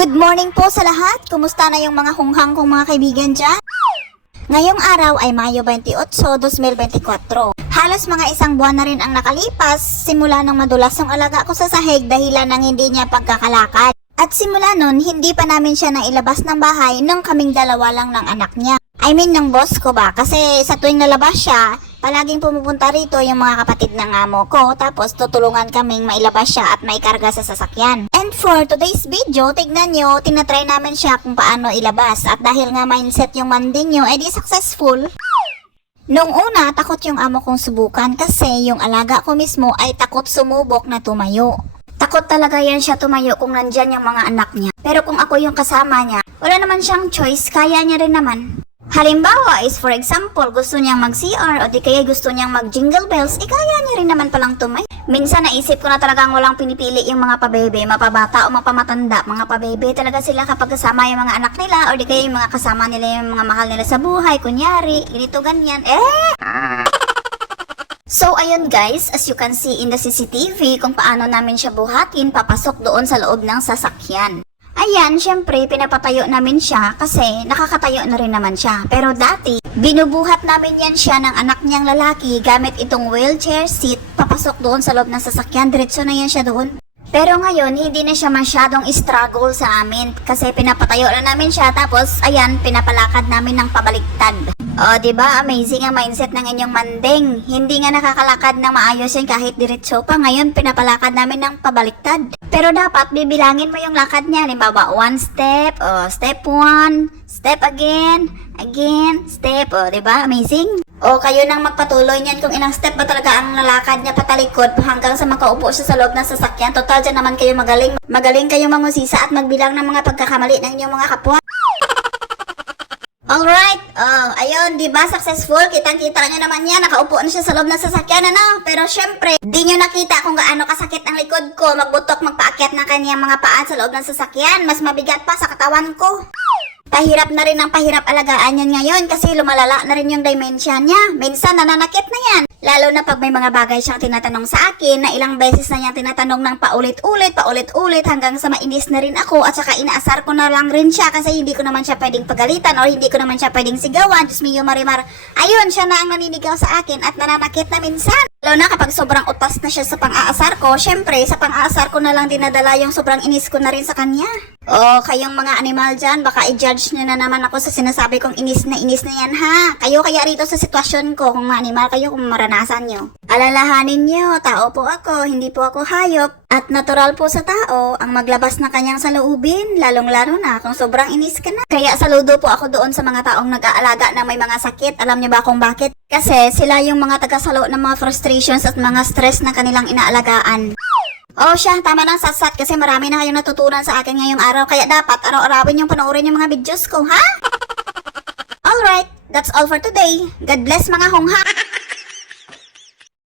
Good morning po sa lahat. Kumusta na yung mga hunghang kong mga kaibigan dyan? Ngayong araw ay Mayo 28, 2024. Halos mga isang buwan na rin ang nakalipas simula nang madulas yung alaga ko sa sahig dahilan ng hindi niya pagkakalakad. At simula nun, hindi pa namin siya nailabas ng bahay nung kaming dalawa lang ng anak niya. I mean, ng boss ko ba? Kasi sa tuwing nalabas siya, palaging pumupunta rito yung mga kapatid ng amo ko. Tapos tutulungan kaming mailabas siya at maikarga sa sasakyan. For today's video, tignan nyo, tinatry namin siya kung paano ilabas. At dahil nga mindset yung manding nyo, edi successful. Nung una, takot yung amo kong subukan kasi yung alaga ko mismo ay takot sumubok na tumayo. Takot talaga yan siya tumayo kung nandyan yung mga anak niya. Pero kung ako yung kasama niya, wala naman siyang choice, kaya niya rin naman. Halimbawa is for example, gusto niyang mag-CR o di kaya gusto niyang mag-jingle bells, eh kaya niya rin naman palang tumayo. Minsan naisip ko na talagang walang pinipili yung mga pabebe, mapabata o mapamatanda. Mga pabebe talaga sila kapag kasama yung mga anak nila o di kaya yung mga kasama nila yung mga mahal nila sa buhay. Kunyari, ganito ganyan. Eh! So ayun guys, as you can see in the CCTV kung paano namin siya buhatin papasok doon sa loob ng sasakyan. Ayan, syempre pinapatayo namin siya kasi nakakatayo na rin naman siya. Pero dati, binubuhat namin yan siya ng anak niyang lalaki gamit itong wheelchair seat papasok doon sa loob ng sasakyan. Diretso na yan siya doon. Pero ngayon, hindi na siya masyadong struggle sa amin kasi pinapatayo na namin siya tapos ayan, pinapalakad namin ng pabaliktad. O, di ba Amazing ang mindset ng inyong manding. Hindi nga nakakalakad na maayos yan kahit diretso pa. Ngayon, pinapalakad namin ng pabaliktad. Pero dapat bibilangin mo yung lakad niya. Halimbawa, one step, o step one, step again, again, step. O, di ba Amazing? O kayo nang magpatuloy niyan kung ilang step ba talaga ang lalakad niya patalikod hanggang sa makaupo siya sa loob ng sasakyan. Total dyan naman kayo magaling. Magaling kayo mangusisa at magbilang ng mga pagkakamali ng inyong mga kapwa. Alright, oh, ayun, di ba successful? Kitang-kita nyo naman yan, nakaupo na siya sa loob ng sasakyan, ano? Pero syempre, di nyo nakita kung gaano kasakit ang likod ko, magbutok, magpaakyat ng kanyang mga paa sa loob ng sasakyan. Mas mabigat pa sa katawan ko. Pahirap na rin ang pahirap alagaan yan ngayon kasi lumalala na rin yung dementia niya. Minsan nananakit na yan. Lalo na pag may mga bagay siyang tinatanong sa akin na ilang beses na niyang tinatanong ng paulit-ulit, paulit-ulit hanggang sa mainis na rin ako at saka inaasar ko na lang rin siya kasi hindi ko naman siya pwedeng pagalitan or hindi ko naman siya pwedeng sigawan. Diyos mio marimar. Ayun, siya na ang naninigaw sa akin at nananakit na minsan. Lalo na kapag sobrang utas na siya sa pang-aasar ko, syempre sa pang-aasar ko na lang dinadala yung sobrang inis ko na rin sa kanya. O kayong mga animal dyan, baka i-judge nyo na naman ako sa sinasabi kong inis na inis na yan ha. Kayo kaya rito sa sitwasyon ko, kung animal kayo, kung maranasan nyo. Alalahanin nyo, tao po ako, hindi po ako hayop. At natural po sa tao ang maglabas ng kanyang saloobin, lalong-lalo na kung sobrang inis ka na. Kaya saludo po ako doon sa mga taong nag-aalaga na may mga sakit. Alam niyo ba kung bakit? Kasi sila yung mga tagasalo ng mga frustrations at mga stress na kanilang inaalagaan. Oh siya, tama lang satsat kasi marami na kayong natutunan sa akin ngayong araw kaya dapat araw-arawin yung panoorin yung mga videos ko, ha? Alright, that's all for today. God bless mga hongha!